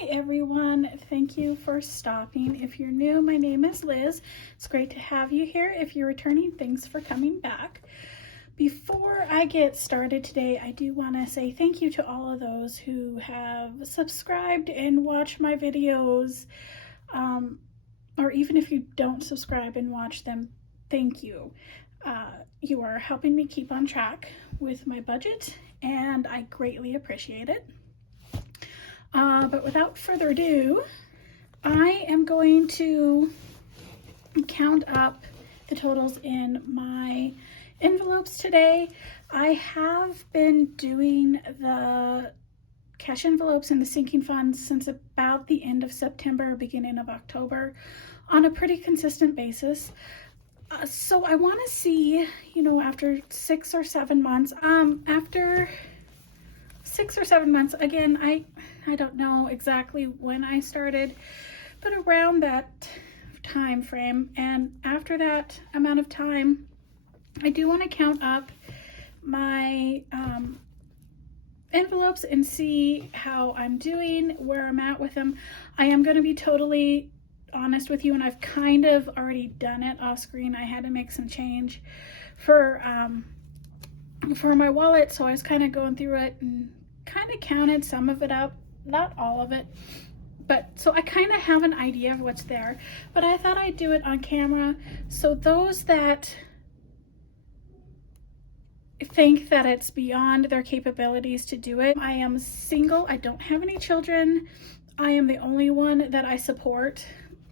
Hi everyone, thank you for stopping. If you're new, my name is Liz. It's great to have you here. If you're returning, thanks for coming back. Before I get started today, I do want to say thank you to all of those who have subscribed and watched my videos, or even if you don't subscribe and watch them, thank you. You are helping me keep on track with my budget, and I greatly appreciate it. But without further ado, I am going to count up the totals in my envelopes today. I have been doing the cash envelopes and the sinking funds since about the end of September, beginning of October, on a pretty consistent basis. So I want to see, after 6 or 7 months, after 6 or 7 months, again, I don't know exactly when I started, but around that time frame. And after that amount of time, I do want to count up my envelopes and see how I'm doing, where I'm at with them. I am going to be totally honest with you, and I've kind of already done it off screen. I had to make some change for my wallet, so I was kind of going through it and kind of counted some of it up, not all of it, but so I kind of have an idea of what's there, but I thought I'd do it on camera so those that think that it's beyond their capabilities to do it. I am single, I don't have any children, I am the only one that I support,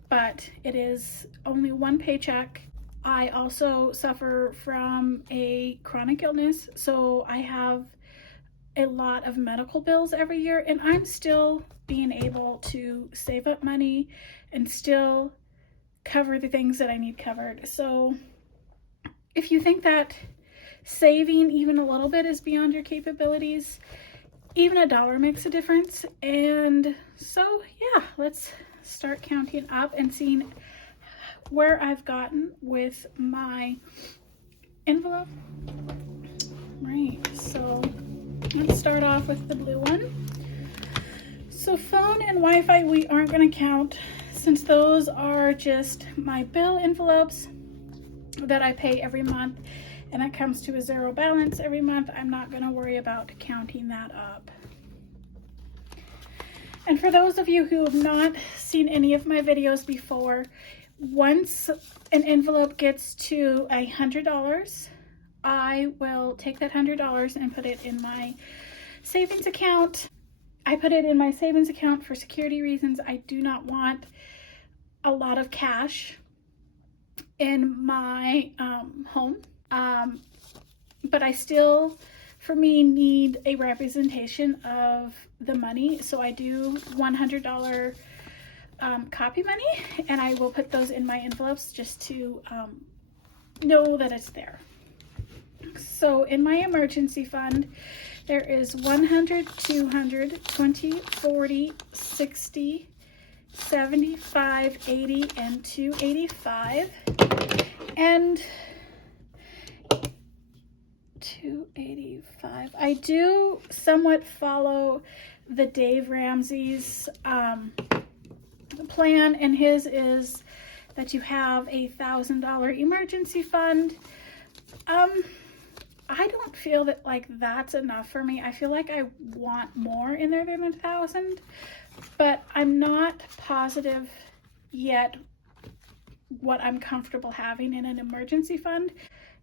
but it is only one paycheck. I also suffer from a chronic illness, so I have a lot of medical bills every year, and I'm still being able to save up money and still cover the things that I need covered. So if you think that saving even a little bit is beyond your capabilities, even $1 makes a difference. And so yeah, let's start counting up and seeing where I've gotten with my envelope. Right, so let's start off with the blue one. So phone and Wi-Fi we aren't going to count, since those are just my bill envelopes that I pay every month, and it comes to a zero balance every month. I'm not going to worry about counting that up. And for those of you who have not seen any of my videos before, once an envelope gets to $100, I will take that $100 and put it in my savings account. I put it in my savings account for security reasons. I do not want a lot of cash in my home, but I still, for me, need a representation of the money. So I do $100 copy money, and I will put those in my envelopes just to know that it's there. So in my emergency fund, there is 100, 200, 20, 40, 60, 75, 80, and 285. And 285. I do somewhat follow the Dave Ramsey's plan, and his is that you have a $1,000 emergency fund. I don't feel that that's enough for me. I feel like I want more in there than 1,000, but I'm not positive yet what I'm comfortable having in an emergency fund.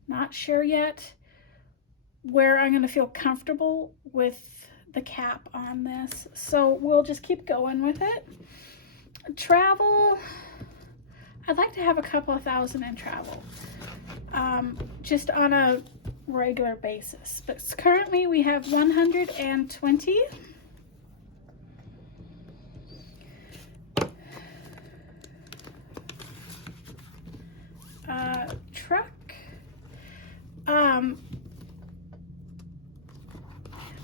Not sure yet where I'm going to feel comfortable with the cap on this. So we'll just keep going with it. Travel, I'd like to have a couple of thousand in travel, just on a regular basis. But currently we have 120. Truck.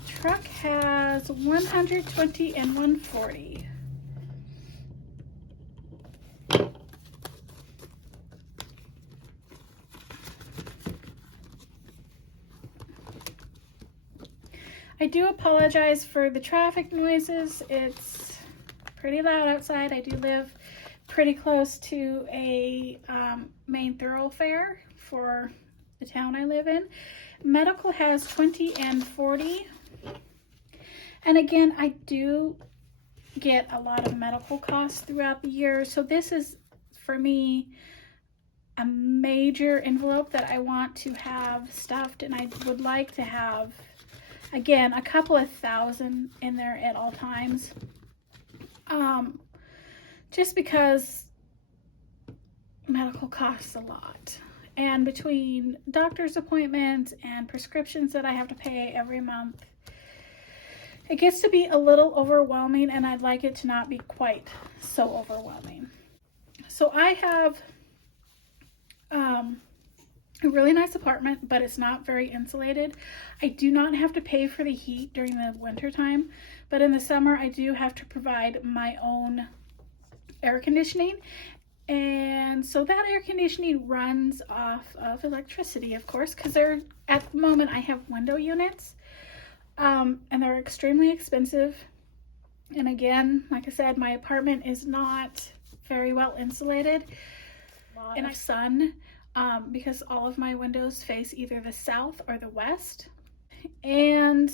Truck has 120 and 140. I do apologize for the traffic noises. It's pretty loud outside. I do live pretty close to a main thoroughfare for the town I live in. Medical has 20 and 40. And again, I do get a lot of medical costs throughout the year. So this is, for me, a major envelope that I want to have stuffed, and I would like to have, again, a couple of thousand in there at all times. Just because medical costs a lot. And between doctor's appointments and prescriptions that I have to pay every month, it gets to be a little overwhelming, and I'd like it to not be quite so overwhelming. So I have a really nice apartment, but it's not very insulated. I do not have to pay for the heat during the winter time, but in the summer I do have to provide my own air conditioning. And so that air conditioning runs off of electricity, of course, because at the moment I have window units, and they're extremely expensive. And again, like I said, my apartment is not very well insulated. And I sun, because all of my windows face either the south or the west. And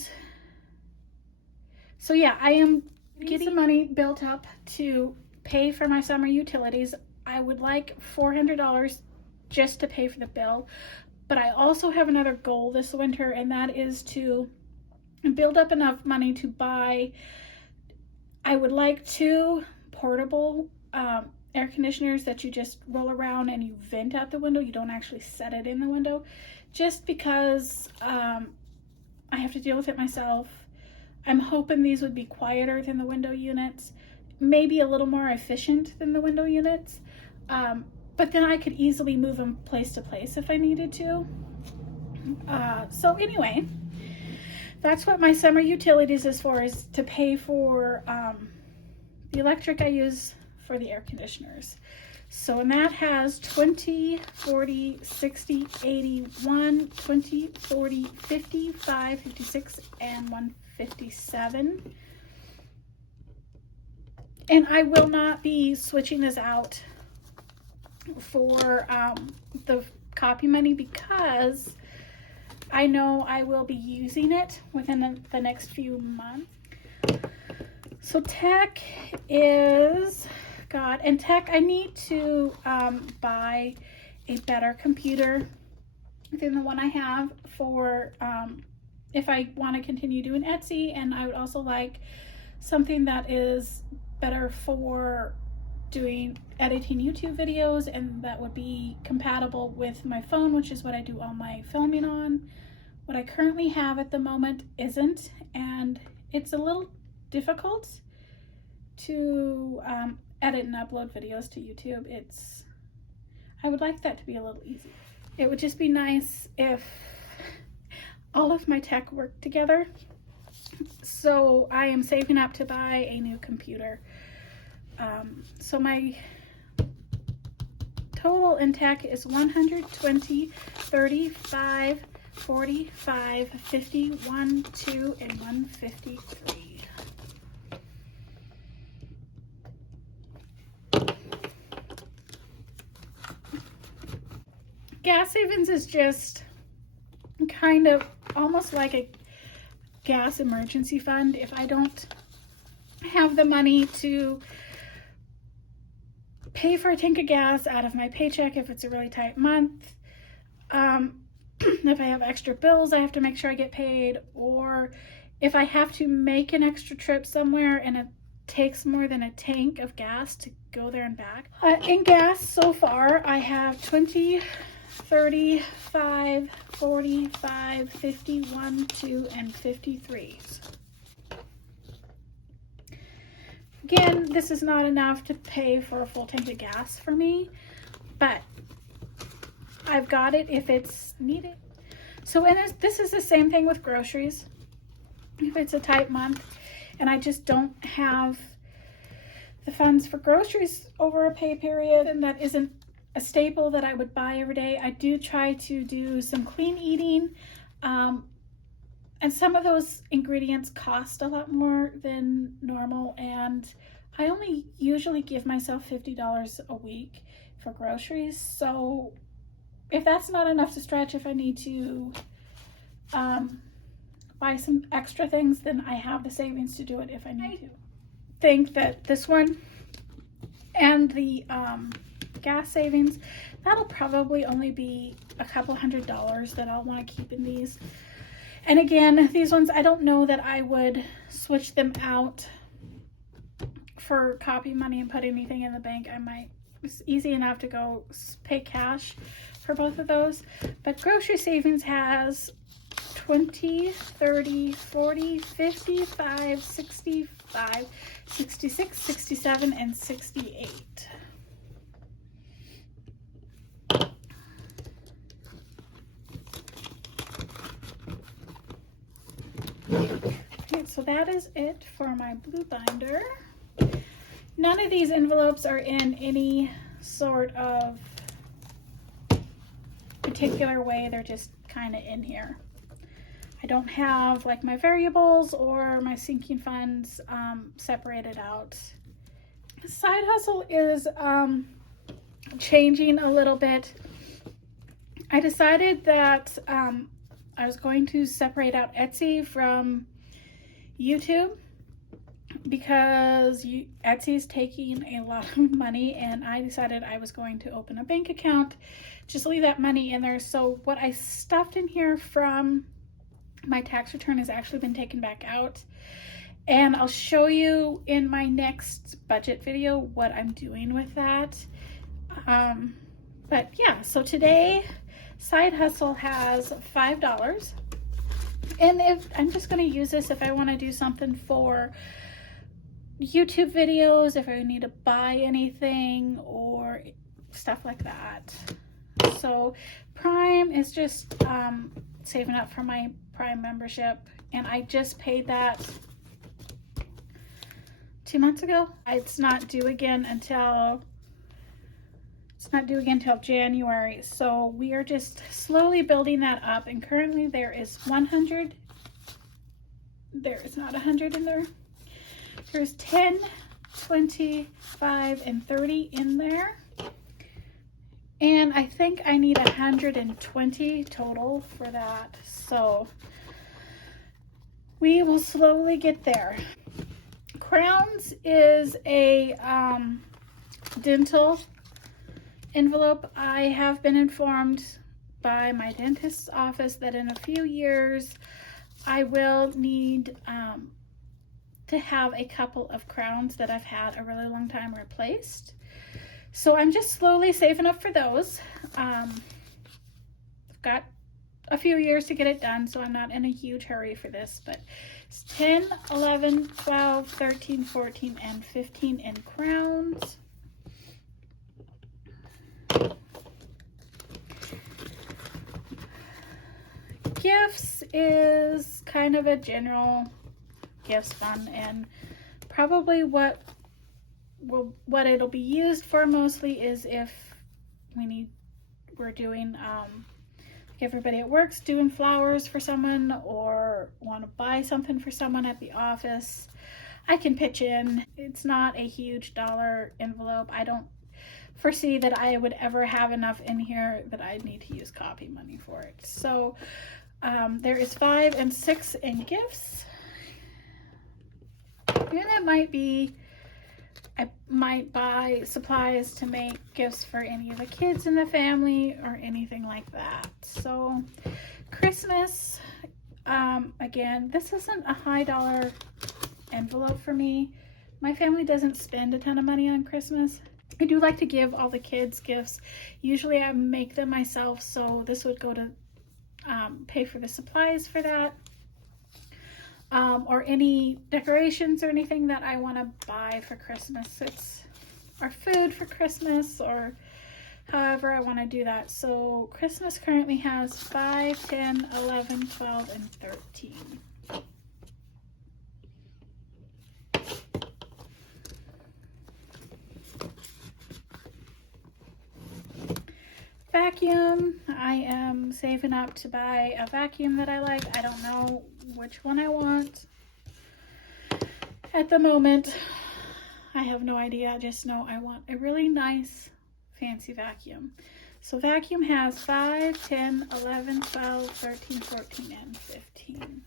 so yeah, I am getting some money built up to pay for my summer utilities. I would like $400 just to pay for the bill, but I also have another goal this winter, and that is to build up enough money to buy, I would like 2 portable air conditioners that you just roll around and you vent out the window. You don't actually set it in the window, just because I have to deal with it myself. I'm hoping these would be quieter than the window units, maybe a little more efficient than the window units, but then I could easily move them place to place if I needed to. So anyway, that's what my summer utilities is for, is to pay for the electric I use for the air conditioners. So, and that has 20, 40, 60, 81, 20, 40, 55, 56, and 157. And I will not be switching this out for the copy money, because I know I will be using it within the next few months. So tech is, God, and tech, I need to buy a better computer than the one I have for if I want to continue doing Etsy, and I would also like something that is better for editing YouTube videos, and that would be compatible with my phone, which is what I do all my filming on. What I currently have at the moment isn't, and it's a little difficult to edit and upload videos to YouTube. I would like that to be a little easier. It would just be nice if all of my tech worked together. So I am saving up to buy a new computer. So my total in tech is 120, 35, 45, 51, 2, and 153. Gas savings is just kind of almost like a gas emergency fund. If I don't have the money to pay for a tank of gas out of my paycheck, if it's a really tight month, if I have extra bills I have to make sure I get paid, or if I have to make an extra trip somewhere and it takes more than a tank of gas to go there and back. In gas so far, I have 20, 35, 45, 51, 2, and 53s. Again, this is not enough to pay for a full tank of gas for me, but I've got it if it's needed. So this is the same thing with groceries. If it's a tight month and I just don't have the funds for groceries over a pay period, and that isn't a staple that I would buy every day, I do try to do some clean eating. And some of those ingredients cost a lot more than normal, and I only usually give myself $50 a week for groceries. So if that's not enough to stretch, if I need to buy some extra things, then I have the savings to do it if I need to. I think that this one and the gas savings, that'll probably only be a couple $100 that I'll want to keep in these. And again, these ones, I don't know that I would switch them out for copy money and put anything in the bank. I might, it's easy enough to go pay cash for both of those. But grocery savings has 20, 30, 40, 55, 65, 66, 67, and 68. Okay, so that is it for my blue binder. None of these envelopes are in any sort of particular way. They're just kind of in here. I don't have like my variables or my sinking funds separated out. Side hustle is changing a little bit. I decided that I was going to separate out Etsy from YouTube because Etsy's taking a lot of money, and I decided I was going to open a bank account, just leave that money in there. So what I stuffed in here from my tax return has actually been taken back out, and I'll show you in my next budget video what I'm doing with that. But yeah, so today Side Hustle has $5, and if I'm just going to use this if I want to do something for YouTube videos, if I need to buy anything or stuff like that. So Prime is just saving up for my Prime membership, and I just paid that 2 months ago. It's not due again until January. So we are just slowly building that up, and currently there is 100. There is not 100 in there. There's 10, 25, and 30 in there. And I think I need 120 total for that. So we will slowly get there. Crowns is a dental envelope. I have been informed by my dentist's office that in a few years I will need to have a couple of crowns that I've had a really long time replaced. So I'm just slowly saving up for those. I've got a few years to get it done, so I'm not in a huge hurry for this, but it's 10, 11, 12, 13, 14, and 15 in crowns. Gifts is kind of a general gifts fund, and probably what it'll be used for mostly is if we're doing everybody at work's doing flowers for someone or want to buy something for someone at the office, I can pitch in. It's not a huge dollar envelope. I don't foresee that I would ever have enough in here that I need to use copy money for it. So there is 5 and 6 in gifts. And it might be, I might buy supplies to make gifts for any of the kids in the family or anything like that. So Christmas, again, this isn't a high dollar envelope for me. My family doesn't spend a ton of money on Christmas. I do like to give all the kids gifts. Usually I make them myself, so this would go to pay for the supplies for that. Or any decorations or anything that I want to buy for Christmas. It's our food for Christmas, or however I want to do that. So Christmas currently has 5, 10, 11, 12, and 13. Vacuum. I am saving up to buy a vacuum that I like. I don't know which one I want at the moment. I have no idea. I just know I want a really nice fancy vacuum. So vacuum has 5, 10, 11, 12, 13, 14, and 15.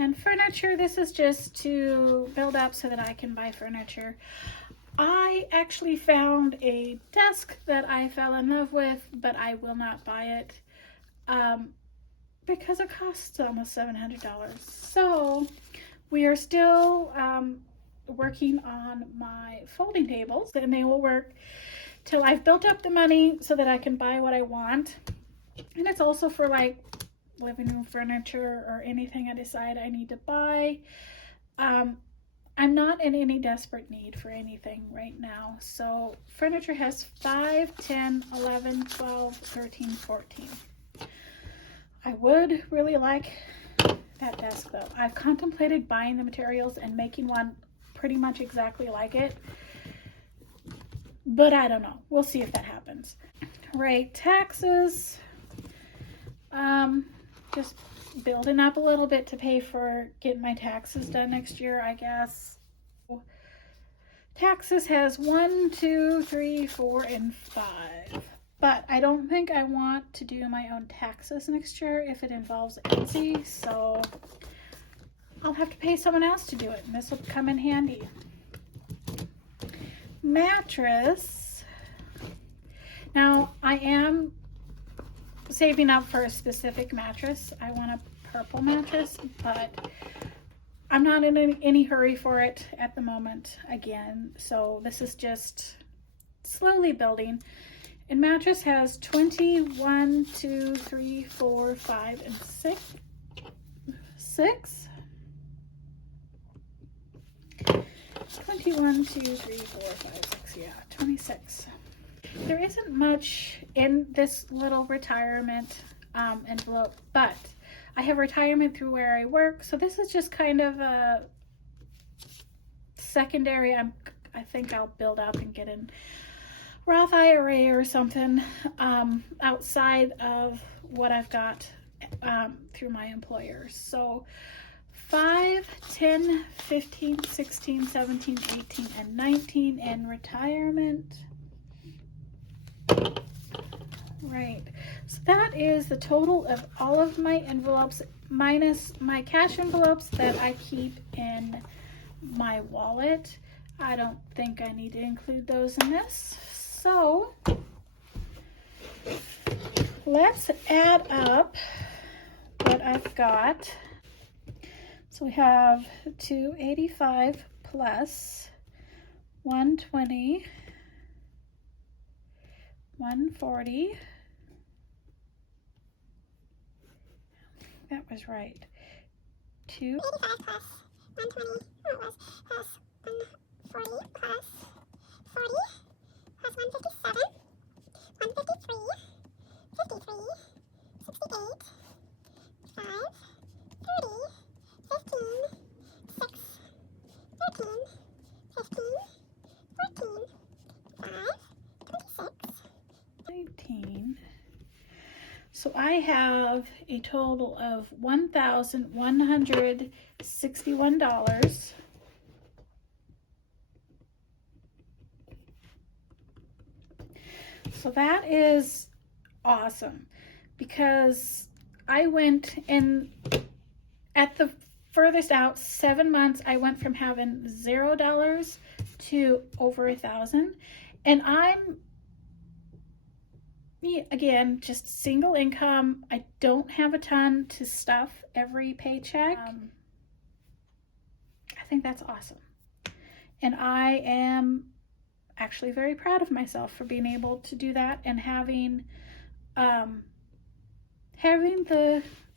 And furniture, this is just to build up so that I can buy furniture. I actually found a desk that I fell in love with, but I will not buy it because it costs almost $700. So we are still working on my folding tables, and they will work till I've built up the money so that I can buy what I want. And it's also for like living room furniture or anything I decide I need to buy. I'm not in any desperate need for anything right now. So furniture has 5, 10, 11, 12, 13, 14. I would really like that desk though. I've contemplated buying the materials and making one pretty much exactly like it, but I don't know. We'll see if that happens. Right, taxes. Just building up a little bit to pay for getting my taxes done next year, I guess. Taxes has 1, 2, 3, 4, and 5. But I don't think I want to do my own taxes next year if it involves Ramsey, so I'll have to pay someone else to do it, and this will come in handy. Mattress. Now, I am saving up for a specific mattress. I want a purple mattress, but I'm not in any hurry for it at the moment again. So this is just slowly building. And mattress has 21, 2, 3, 4, 5, and 6. 21, 2, 3, 4, 5, 6. Yeah, 26. There isn't much in this little retirement envelope, but I have retirement through where I work, so this is just kind of a secondary. I think I'll build up and get in Roth IRA or something outside of what I've got through my employer. So 5, 10, 15, 16, 17, 18, and 19 in retirement. Right, so that is the total of all of my envelopes minus my cash envelopes that I keep in my wallet. I don't think I need to include those in this. So let's add up what I've got. So we have 285 plus 120, 140. That was right. 285 plus 120, plus 140 plus 40 plus 157, 153, 53, 68, 5, 30, 15, 6, 13, 15, 14, 5, 26, 19. So I have a total of $1,161. So that is awesome because I went in at the furthest out 7 months. I went from having $0 to over $1,000, and I'm again just single income. I don't have a ton to stuff every paycheck. I think that's awesome, and I am actually very proud of myself for being able to do that and having the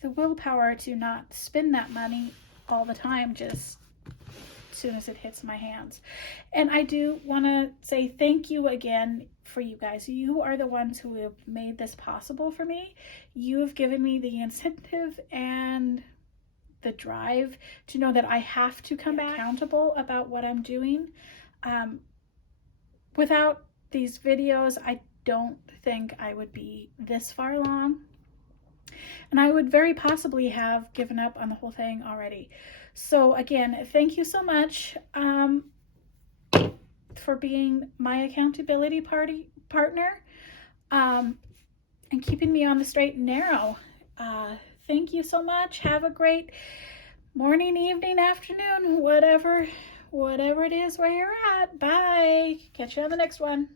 willpower to not spend that money all the time just as soon as it hits my hands. And I do want to say thank you again for you guys. You are the ones who have made this possible for me. You have given me the incentive and the drive to know that I have to come back accountable about what I'm doing. without these videos, I don't think I would be this far along. And I would very possibly have given up on the whole thing already. So again, thank you so much for being my accountability partner and keeping me on the straight and narrow. Thank you so much. Have a great morning, evening, afternoon, whatever it is where you're at. Bye. Catch you on the next one.